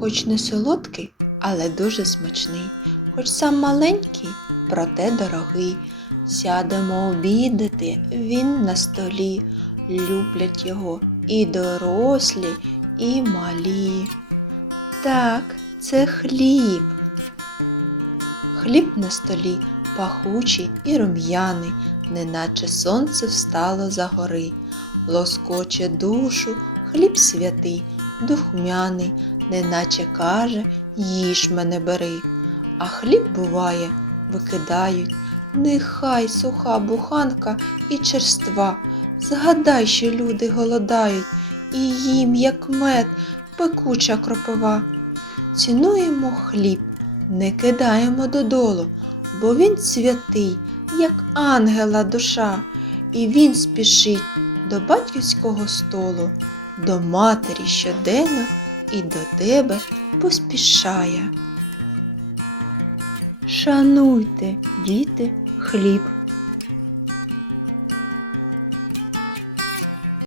хоч не солодкий, але дуже смачний, хоч сам маленький, проте дорогий. Сядемо обідати, він на столі, люблять його і дорослі, і малі. Так, це хліб. Хліб на столі пахучий і рум'яний, неначе сонце встало за гори. Лоскоче душу, хліб святий, духмяний, неначе каже, їж мене бери. А хліб буває, викидають, нехай суха буханка і черства. Згадай, що люди голодають, і їм, як мед, пекуча кропива. Цінуємо хліб, не кидаємо додолу, бо він святий, як ангела душа, і він спішить до батьківського столу, до матері щоденно і до тебе поспішає. Шануйте, діти, хліб.